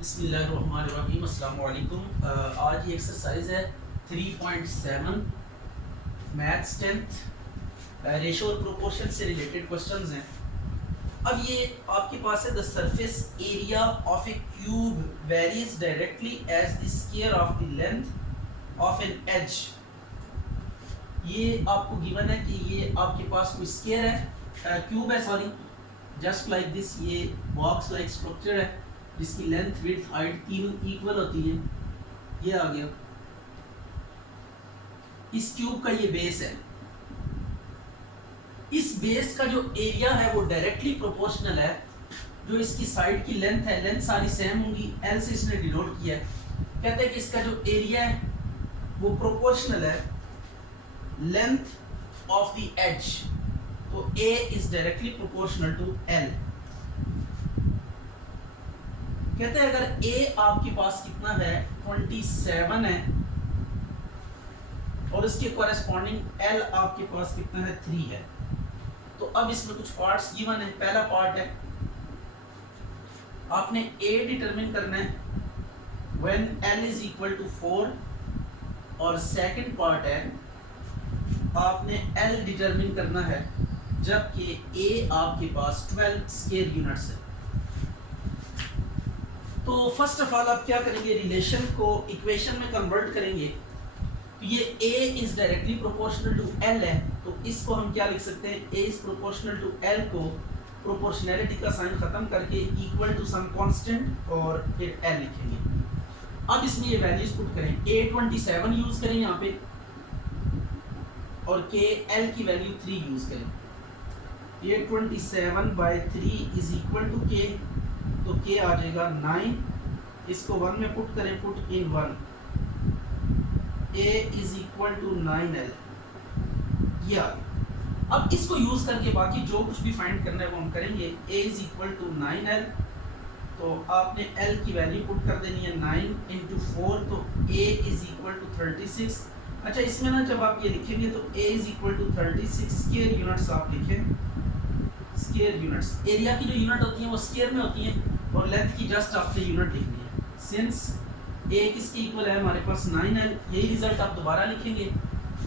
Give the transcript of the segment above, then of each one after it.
बिस्मिल्लाहिर्रहमानिर्रहीम अस्सलाम वालेकुम। आज ये एक्सरसाइज है 3.7 मैथ्स 10th रेशो और प्रोपोर्शन से रिलेटेड क्वेश्चंस हैं। अब ये आपके पास है the surface area of a cube varies directly as the square of the length of an edge. ये आपको गिवन है कि ये आपके पास कोई स्क्वायर है, क्यूब है सॉरी, जस्ट लाइक दिस। ये बॉक्स लाइक स्ट्रक्चर है जिसकी लेंथ विड्थ हाइट तीनों इक्वल होती है। ये आ गया, इस क्यूब का ये बेस है। इस बेस का जो एरिया है वो डायरेक्टली प्रोपोर्शनल है जो इसकी साइड की लेंथ है। लेंथ सारी सेम होंगी, एल से इसने डिनोट किया है। कहते हैं कि इसका जो एरिया है वो प्रोपोर्शनल है लेंथ ऑफ द एज, तो A is directly proportional to L. कहते हैं अगर a आपके पास कितना है 27 है और इसके कॉरेस्पॉन्डिंग l आपके पास कितना है 3 है। तो अब इसमें कुछ पार्ट्स गिवन है। पहला पार्ट है आपने a डिटरमिन करना है when l is equal to 4, और सेकंड पार्ट है आपने l डिटरमिन करना है जबकि a आपके पास 12 स्क्वायर यूनिट्स है। तो फर्स्ट ऑफ ऑल आप क्या करेंगे, रिलेशन को इक्वेशन में कन्वर्ट करेंगे। तो ये a is directly proportional to l है, तो इसको हम क्या लिख सकते हैं, a is proportional to l को प्रोपोर्शनैलिटी का साइन खत्म करके इक्वल टू सम कांस्टेंट और फिर l लिखेंगे। अब इसमें ये वैल्यूज पुट करें, a 27 यूज करें यहाँ पे और k l की वैल्यू 3 यूज करें। a 27/3 is equal to k, तो k आ जाएगा 9। इसको 1 में पुट करें, put in 1, a is equal to 9l। ये आ गया। अब इसको यूज करके बाकी जो कुछ भी फाइंड करना है वो हम करेंगे। a is equal to 9l, तो आपने l की वैल्यू पुट कर देनी है 9 इंटू 4, तो a इज इक्वल टू 36। अच्छा, इसमें ना जब आप ये लिखेंगे तो a is equal to 36 square units आप लिखें। स्क्वायर यूनिट्स, एरिया की जो यूनिट होती है वो स्क्वायर में होती है और लेंथ की जस्ट आपने यूनिट लिखनी है। सिंस a किसके इक्वल है हमारे पास 9l, यही रिजल्ट आप दोबारा लिखेंगे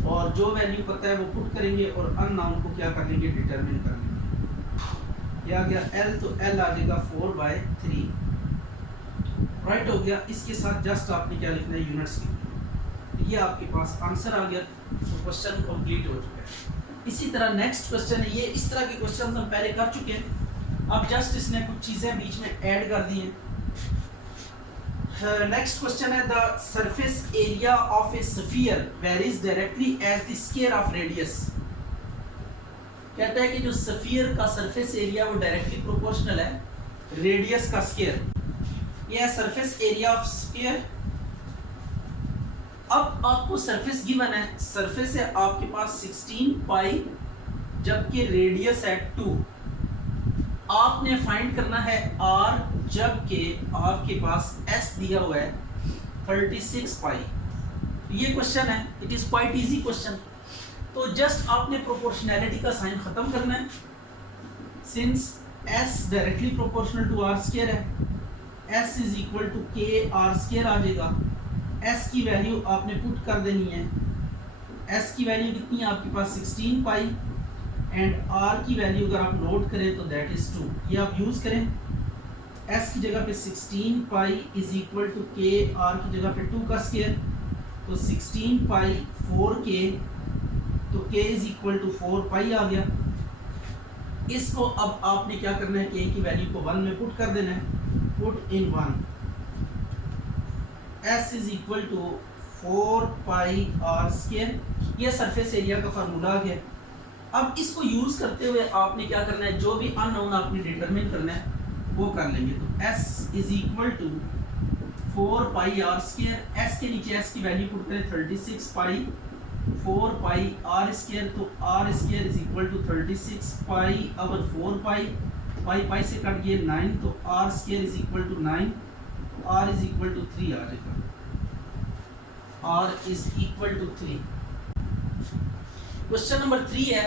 और जो वैल्यू पता है वो पुट करेंगे और अननोन को क्या कर लेंगे, डिटरमिन कर लेंगे। ये आ गया l, तो l आ जाएगा 4/3। राइट हो गया। इसके साथ जस्ट आपने क्या लिखना है, यूनिट्स लिखनी है। ये आपके पास आंसर आ गया, तो क्वेश्चन कंप्लीट हो चुका है। इसी तरह नेक्स्ट क्वेश्चन है, ये इस तरह के क्वेश्चन हम पहले कर चुके हैं, अब जस्ट इसने कुछ चीजें बीच में ऐड कर दी हैं। नेक्स्ट क्वेश्चन है the surface area of a sphere varies directly as the square of radius. कहता है कि जो स्फीयर का सरफेस एरिया वो डायरेक्टली प्रोपोर्शनल है रेडियस का स्क्वायर। यह सरफेस एरिया ऑफ स्फीयर। अब आपको सरफेस गिवन है, सरफेस है आपके पास 16 पाई जबकि रेडियस है 2। आपने फाइंड करना है r जबकि आपके पास s दिया हुआ है 36 पाई। ये क्वेश्चन है, it is quite easy question. तो जस्ट आपने प्रोपोर्शनैलिटी का साइन खत्म करना है। Since s directly proportional to r square है, s is equal to k r square आ जाएगा। s की वैल्यू आपने पुट कर देनी है। s की वैल्यू कितनी है आपके पास 16 पाई एंड r की वैल्यू अगर आप नोट करें तो दैट इज 2। ये आप यूज करें, s की जगह पे 16 pi is equal to k, r की जगह पे 2 का स्क्वायर, तो 16 पाई 4k, तो k इज इक्वल टू 4 पाई आ गया। इसको अब आपने क्या करना है, k की वैल्यू को 1 में पुट कर देना है, put in 1, s is equal to 4 pi r square. ये सरफेस एरिया का फार्मूला आ गया। अब इसको यूज करते हुए आपने क्या करना है, जो भी अननोन आपने डिटरमिन करना है वो कर लेंगे। तो s is equal to 4 pi r square, s के नीचे s की वैल्यू पुट करें 36 पाई 4 पाई r स्क्वायर, तो r square is equal to 36 pi over 4 pi, pi pi से कट गए 9, तो r square is equal to 9, r is equal to 3 आ जाएगा, r is equal to 3। Question number 3 है,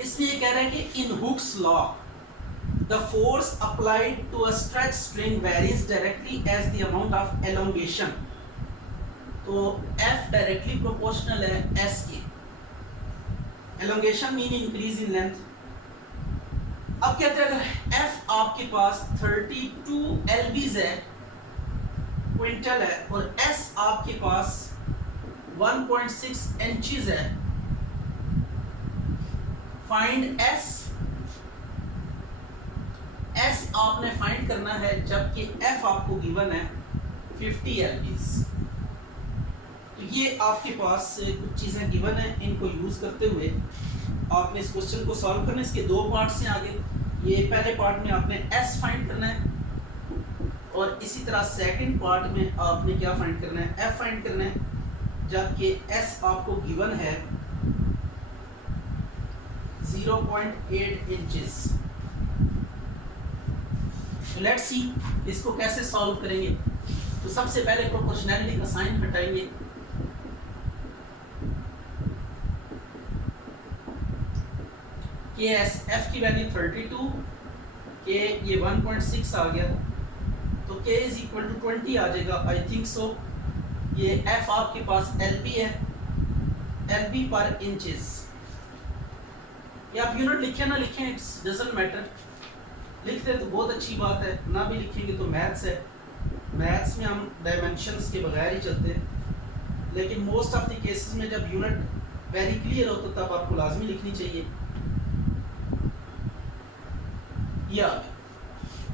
इसमें ये कह रहा है कि in Hooke's law The force applied to a stretch spring varies directly as the amount of elongation. तो F डायरेक्टली प्रोपोर्शनल है S के. Elongation mean increase in length. अब कहते हैं अगर F आपके पास 32 LBs है, क्विंटल है, और S आपके पास 1.6 इंचेस है, फाइंड S. S आपने फाइंड करना है जबकि F आपको गिवन है 50 LBs. तो ये आपके पास कुछ चीज़ें गिवन है, इनको यूज़ करते हुए आपने इस क्वेश्चन को सॉल्व करना है. इसके दो पार्ट्स हैं आगे. ये पहले पार्ट में आपने S फाइंड करना है और इसी तरह सेकंड पार्ट में आपने क्या फाइंड करना है, F फाइंड करना है, जबकि S आपको गिवन है 0.8 इंचेस. लेट्स सी इसको कैसे सॉल्व करेंगे. तो सबसे पहले प्रोपोर्शनैलिटी का साइन हटाएंगे. के एस एफ की वैल्यू 32, के ये 1.6 आ गया, तो के इज इक्वल टू 20 आ जाएगा. I think so. ये एफ आपके पास एलबी है, एलबी पर इंचेस. ये आप यूनिट लिखें ना लिखें, इट्स डजंट मैटर. लिखते तो बहुत अच्छी बात है, ना भी लिखेंगे तो मैथ्स है. मैथ्स में हम डायमेंशंस के बगैर ही चलते हैं, लेकिन मोस्ट ऑफ द केसेस में जब यूनिट वेरी क्लियर हो तो तब आपको लाजमी लिखनी चाहिए. या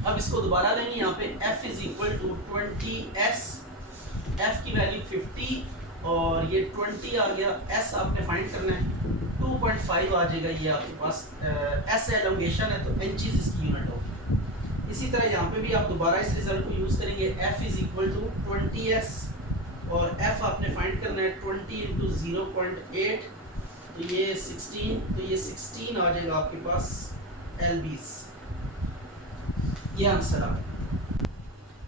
अब इसको दोबारा लेंगे. यहाँ पे f is equal to 20s, f की वैल्यू 50 और ये 20 आ गया. s आपने फाइंड करना है, 2.5 आ जाएगा. ये आपके पास s एलोंगेशन है तो इंचेस इसकी यूनिट होगी. इसी तरह यहाँ पे भी आप दोबारा इस रिजल्ट को यूज़ करेंगे. f is equal to 20s और f आपने फाइंड करना है 20 इंटू 0.8, तो ये 16, तो ये 16 आ जाएगा आपके पास LBs. ये आंसर आ गया.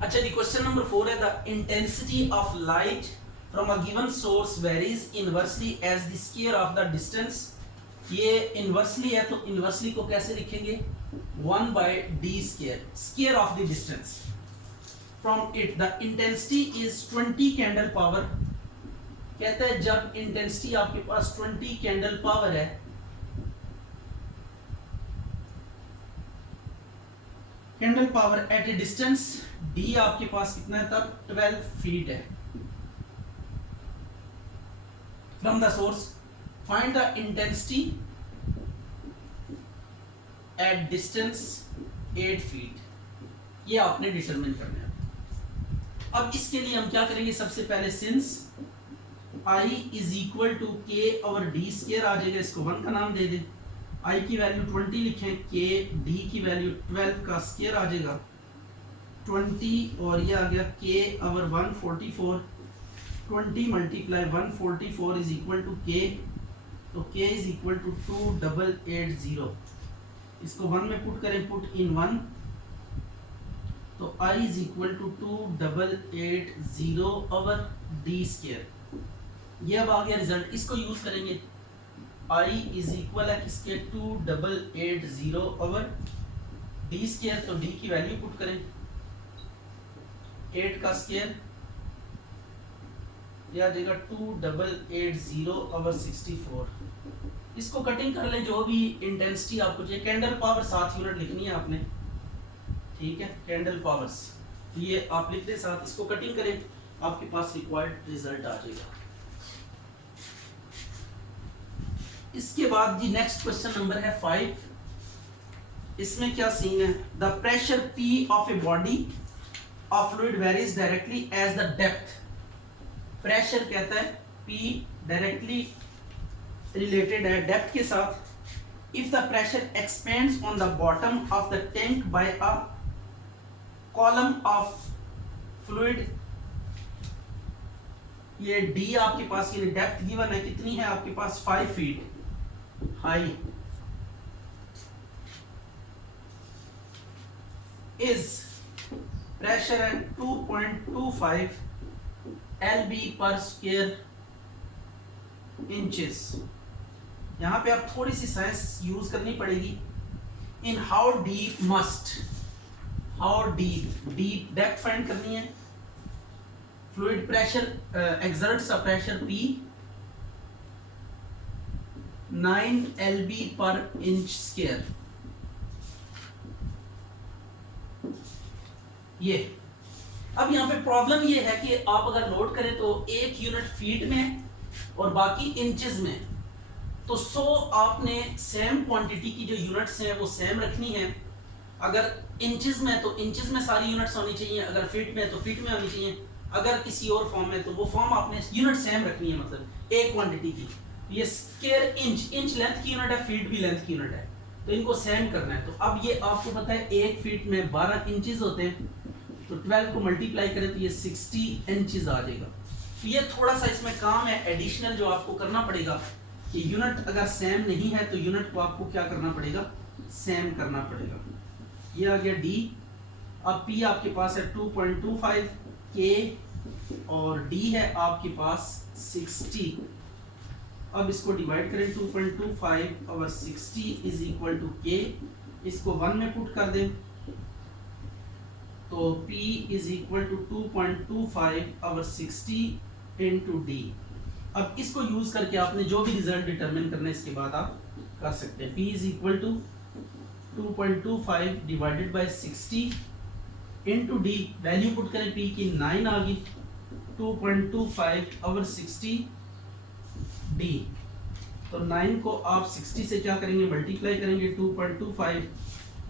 अच्छा जी, क्वेश्चन नंबर 4 है the intensity of light from a given source varies inversely as the square of the distance. ये इनवर्सली है तो इनवर्सली को कैसे लिखेंगे, 1/d square, square of the distance. From it the intensity is 20 candle power. कहता है जब intensity आपके पास 20 कैंडल पावर है, candle power at a distance d आपके पास कितना है तब 12 फीट है from the source. Find the intensity at distance 8 feet. ये आपने डिटरमिन करना है. अब इसके लिए हम क्या करेंगे, सबसे पहले since I is equal to K और डी स्क्वायर आ जाएगा, इसको 1 का नाम दे दें. I की वैल्यू 20 लिखें, के डी की वैल्यू 12 का स्क्वायर आ जाएगा 20 और ये आ गया के और 144. 20 मल्टीप्लाई 144 इज इक्वल टू के, तो के इज इक्वल टू 2880. इसको 1 में पुट करें, पुट इन 1, तो I is equal to 2880 over D square. ये अब आ गया रिजल्ट. इसको यूज करेंगे. I इज इक्वल है किसके, 2880 ओवर डी स्क्वायर. तो d की वैल्यू पुट करें, 8 का स्क्वायर, यह आ जाएगा 2880 ओवर 64. इसको कटिंग कर लें, जो भी इंटेंसिटी आपको चाहिए. कैंडल पावर 7 यूनिट लिखनी है आपने, ठीक है, कैंडल पावर्स. ये आप लिख दें साथ, इसको कटिंग करें, आपके पास रिक्वायर्ड रिजल्ट आ जाएगा. इसके बाद जी नेक्स्ट क्वेश्चन नंबर है 5. इसमें क्या सीन है, the pressure P of a body of fluid varies directly as the depth. Pressure कहता है P डायरेक्टली रिलेटेड है डेप्थ के साथ. If the pressure expands on the bottom of the tank by a column of fluid. ये D आपके पास, ये depth given है कितनी है आपके पास, 5 फीट हाई. इज प्रेशर है 2.25 LB पर स्क्वायर इंचेस. यहाँ पे आप थोड़ी सी साइंस यूज करनी पड़ेगी. In how deep depth find करनी है, fluid pressure exerts a pressure P 9 lb पर इंच स्क्वायर। ये अब यहाँ पे प्रॉब्लम ये है कि आप अगर नोट करें तो एक यूनिट फीट में और बाकी इंचेस में, तो 100 आपने सेम क्वांटिटी की जो यूनिट्स हैं वो सेम रखनी है। अगर इंचेस में तो इंचेस में सारी यूनिट्स होनी चाहिए, अगर फीट में तो फीट में होनी चाहिए, अगर किसी और फॉर्म में तो वो फॉर्म आपने यूनिट सेम रखनी है, मतलब एक क्वांटिटी की। ये स्क्वायर इंच लेंथ की यूनिट है, फीट भी लेंथ की यूनिट है, तो इनको सेम करना है। तो अब ये आपको पता है एक फीट में 12 इंचेस होते हैं, तो 12 को मल्टीप्लाई करें तो ये 60 इंचेस आ जाएगा। तो ये थोड़ा सा इसमें काम है एडिशनल जो आपको करना पड़ेगा कि यूनिट अगर सेम नहीं है तो यूनिट को आपको क्या करना पड़ेगा, सेम करना पड़ेगा। ये आ गया D। अब P आपके पास है 2.25, K और D है आपके पास 60। अब इसको डिवाइड करें, 2.25 और 60 इज इक्वल टू K। इसको 1 में पुट कर दें तो P इज इक्वल टू 2.25 और 60 इंटू D। अब इसको यूज करके आपने जो भी रिजल्ट डिटरमिन करना है इसके बाद आप कर सकते हैं। P is equal to 2.25 divided by 60 into D। Value put करें P की 9 आ गई, 2.25 और 60 D। तो 9 को आप 60 से क्या करेंगे, मल्टीप्लाई करेंगे, 2.25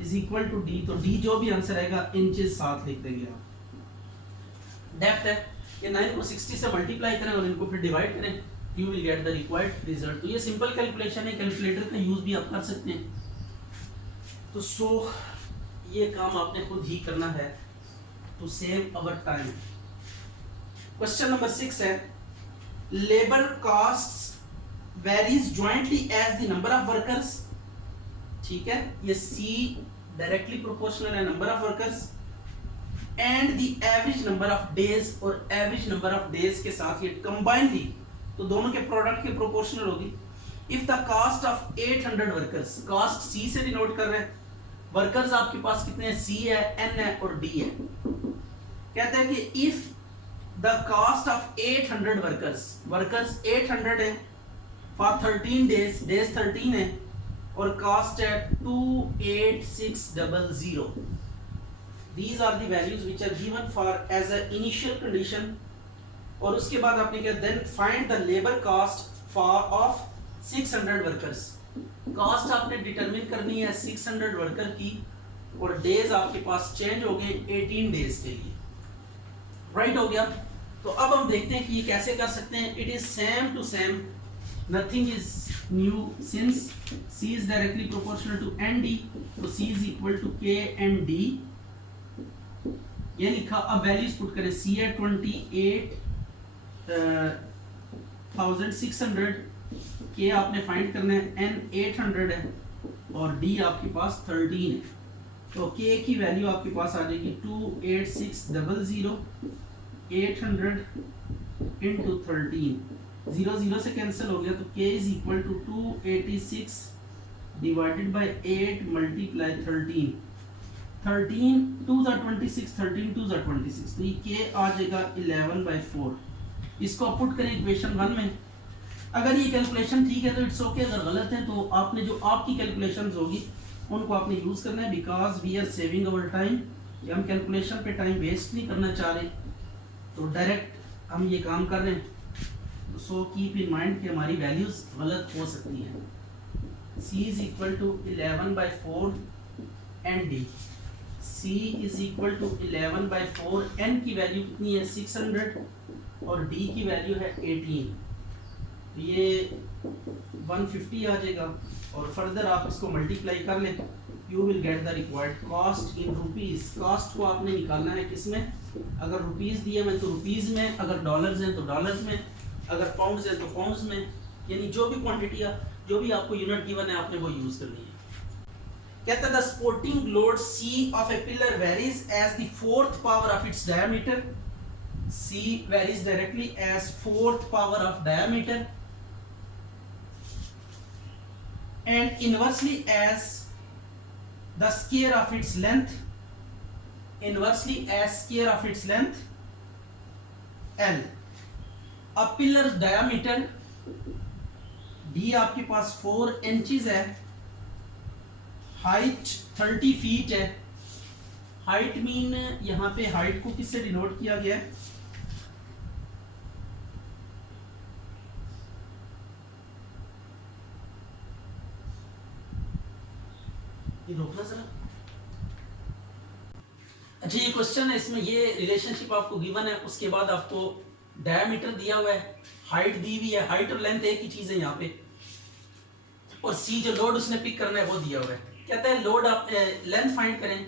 इज इक्वल टू D। तो D जो भी आंसर आएगा इंचेस साथ लिख देंगे आप। डेप्थ है ये 9 को 60 से मल्टीप्लाई करें और इनको फिर डिवाइड करें, you will get the required result. तो ये सिंपल कैलकुलेशन है, कैलकुलेटर का यूज भी आप कर सकते हैं। तो ये काम आपने खुद ही करना है to save our time. Question number 6 है, labour cost varies jointly as the number of workers. ठीक है, ये C डायरेक्टली प्रोपोर्शनल है number of workers and the average number of days, और एवरेज नंबर ऑफ डेज के साथ ये combinedly, तो दोनों के प्रोडक्ट के प्रोपोर्शनल होगी। If the cost of 800 workers, cost C से डिनोट कर रहे हैं, वर्कर्स आपके पास कितने हैं, C है, N है और D है। कहते हैं कि if the cost of 800 workers 800 है फॉर 13 डेज, डेज 13 है, और कास्ट है 28600। These are the values which are given for as a initial condition। और उसके बाद आपने क्या, then find the labor cost for of 600 workers। Cast आपने डिटरमिन करनी है 600 वर्कर की, और डेज आपके पास चेंज हो गए 18 डेज के लिए। राइट हो गया। तो अब हम देखते हैं कि ये कैसे कर सकते हैं। It is same to same, nothing is new since C is directly proportional to ND, तो C is equal to K and D। ये लिखा। अब वैल्यूज पुट करें, C है 28,600, K आपने फाइंड करना है, N 800 है और D आपके पास 13 है। तो K की वैल्यू आपके पास आ जाएगी 28600, 800 इंटू 13, 0 0 से कैंसिल हो गया, तो K is equal to 286 divided by 8 multiply 13, 13 2 are 26, 13 2 are 26, तो ये K आ जाएगा 11/4। इसको पुट करें इक्वेशन 1 में। अगर ये कैलकुलेशन ठीक है तो इट्स ओके, अगर गलत है तो आपने जो आपकी कैलकुलेशंस होगी उनको आपने यूज करना है, because we are saving our time. हम कैलकुलेशन पे टाइम वेस्ट नहीं करना चाह रहे, तो डायरेक्ट हम ये काम कर रहे हैं। सो कीप इन माइंड कि हमारी वैल्यूज गलत हो सकती हैं। C is equal to 11/4 and D। C is equal to 11/4, N की वैल्यू कितनी है 600 और D की वैल्यू है 18, ये 150 आ जाएगा। और फर्दर आप इसको मल्टीप्लाई कर लें, you will get the required cost in rupees. Cost को आपने निकालना है किसमें, अगर रुपीस दिए में तो रुपीस में, अगर डॉलर्स हैं तो डॉलर्स में, अगर पाउंड्स हैं तो पाउंड्स में, यानी जो भी क्वांटिटी जो भी आपको यूनिट गिवन है आपने वो यूज करनी है। कहता है the supporting load C of a pillar varies as the 4th power of its diameter. C varies directly as 4th power of diameter and inversely as the square of its length inversely as square of its length L. A pillar diameter D आपके पास 4 inches है, height 30 feet है। Height mean यहाँ पे height को किससे denote किया गया है? ये रोकना जरा। अच्छा ये क्वेश्चन है, इसमें ये रिलेशनशिप आपको गिवन है, उसके बाद आपको डायमीटर दिया हुआ है, हाइट दी हुई है। हाइट और लेंथ एक ही चीज है यहाँ पे, और सी जो लोड उसने पिक करना है वो दिया हुआ है। कहता है लोड आप लेंथ फाइंड करें,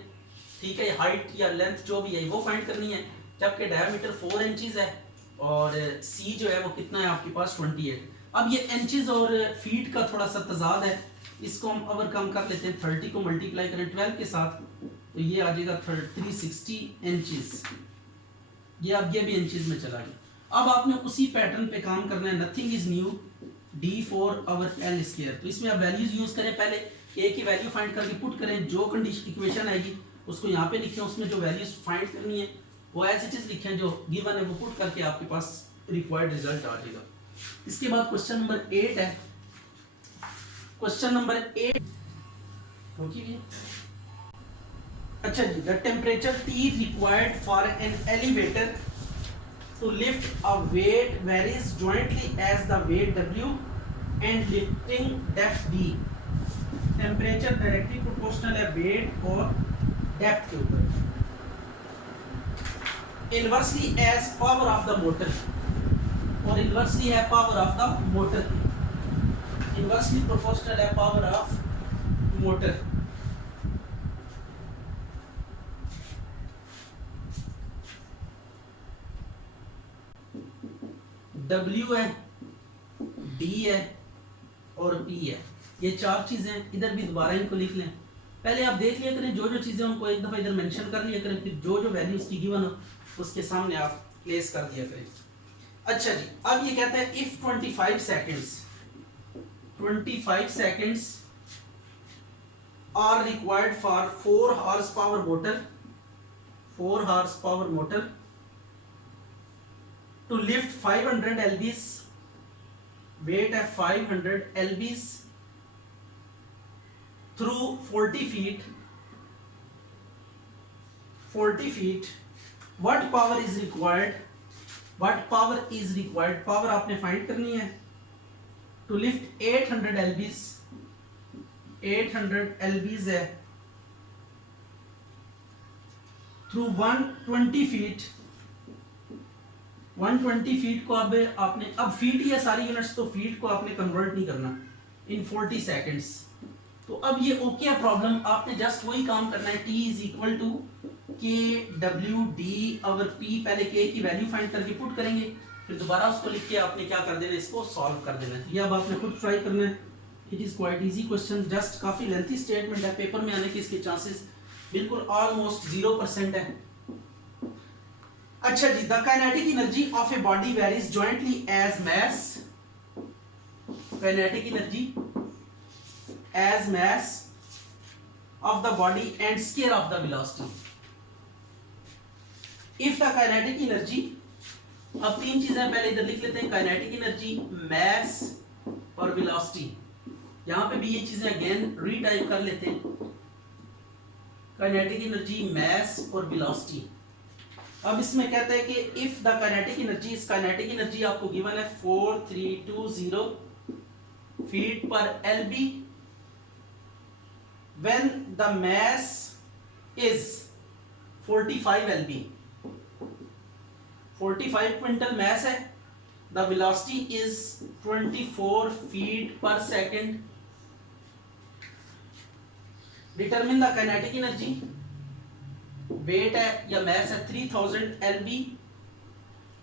ठीक है, हाइट या लेंथ जो भी है वो फाइंड करनी है, जबकि डायमीटर 4 इंचेस है और सी जो है वो कितना है आपके पास 28। अब ये इंचेस और फीट का थोड़ा सा तजाद है, इसको हम ओवरकम कर लेते हैं। 30 को मल्टीप्लाई करें 12 के साथ तो ये आ जाएगा 360 इंचेस। ये अब ये भी इंचेस में चला गया। अब आपने उसी पैटर्न पे काम करना है, नथिंग इज न्यू, d4/L²। तो इसमें आप वैल्यूज यूज करें, पहले a की वैल्यू फाइंड करके पुट करें, जो कंडीशन इक्वेशन आएगी उसको यहाँ पे लिखें, उसमें जो वैल्यूज फाइंड करनी है वो एज इट इज लिखें, जो गिवन है वो पुट करके आपके पास रिक्वायर्ड रिजल्ट आ जाएगा। इसके बाद क्वेश्चन नंबर 8 है। क्वेश्चन नंबर 8 रोकिए। अच्छा जी, the temperature T required for an elevator to lift a weight varies jointly as the weight W and lifting depth D. Temperature directly proportional है weight और depth के ऊपर। Inversely as power of the motor, और inversely है power of the motor। Inversely proportional है power of motor। W है, D है और P है, ये 4 चीजें। इधर भी दोबारा इनको लिख लें, पहले आप देख लिया करें जो जो चीजें उनको एक दफा इधर मेंशन कर लिया करें, फिर जो जो वैल्यू उसकी गिवन हो उसके सामने आप प्लेस कर दिया करें। अच्छा जी, अब ये कहता है if 25 seconds are required for 4 horse power motor to lift 500 lbs, weight है 500 lbs through 40 feet, what power is required? Power आपने फाइंड करनी है to lift 800 lbs है through 120 feet। 120 फीट को अब आपने, अब फीट या सारी यूनिट्स तो फीट को आपने कन्वर्ट नहीं करना, इन 40 सेकेंड्स। तो अब ये ओके है प्रॉब्लम, आपने जस्ट वही काम करना है, T is equal to KWD अगर P, पहले K की वैल्यू फाइंड करके पुट करेंगे, फिर दोबारा उसको लिख के आपने क्या कर देना, इसको सॉल्व कर देना है। ये अब आपने खुद ट्राई करना है। It is quite easy question, just काफी लेंथी स्टेटमेंट है, पेपर में आने के इसके चांसेस बिल्कुल ऑलमोस्ट 0% है। अच्छा जी, the kinetic energy of a body varies jointly as mass, kinetic energy as mass of the body and square of the velocity. If the kinetic energy, अब 3 चीजें पहले इधर लिख लेते हैं, काइनेटिक एनर्जी, मैस और वेलोसिटी। यहां पे भी ये चीजें अगेन रीटाइप कर लेते हैं, काइनेटिक एनर्जी, मैस और वेलोसिटी। अब इसमें कहता है कि इफ द काइनेटिक एनर्जी, इस काइनेटिक एनर्जी आपको गिवन है 4320 feet per LB, when the mass is 45 LB, 45 quintal mass है, the velocity is 24 feet per second. Determine the kinetic energy, weight है या मैस है 3000 LB,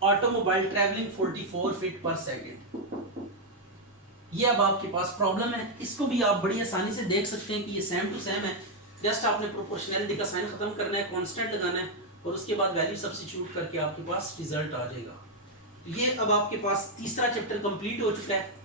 automobile travelling 44 feet per second. ये अब आपके पास problem है, इसको भी आप बड़ी आसानी से देख सकते हैं कि ये सेम टू सेम है, जस्ट आपने प्रोपोर्शनैलिटी का साइन खत्म करना है, कांस्टेंट लगाना है और उसके बाद वैल्यू सब्स्टिट्यूट करके आपके पास रिजल्ट आ जाएगा। ये अब आपके पास तीसरा चैप्टर कंप्लीट हो चुका है।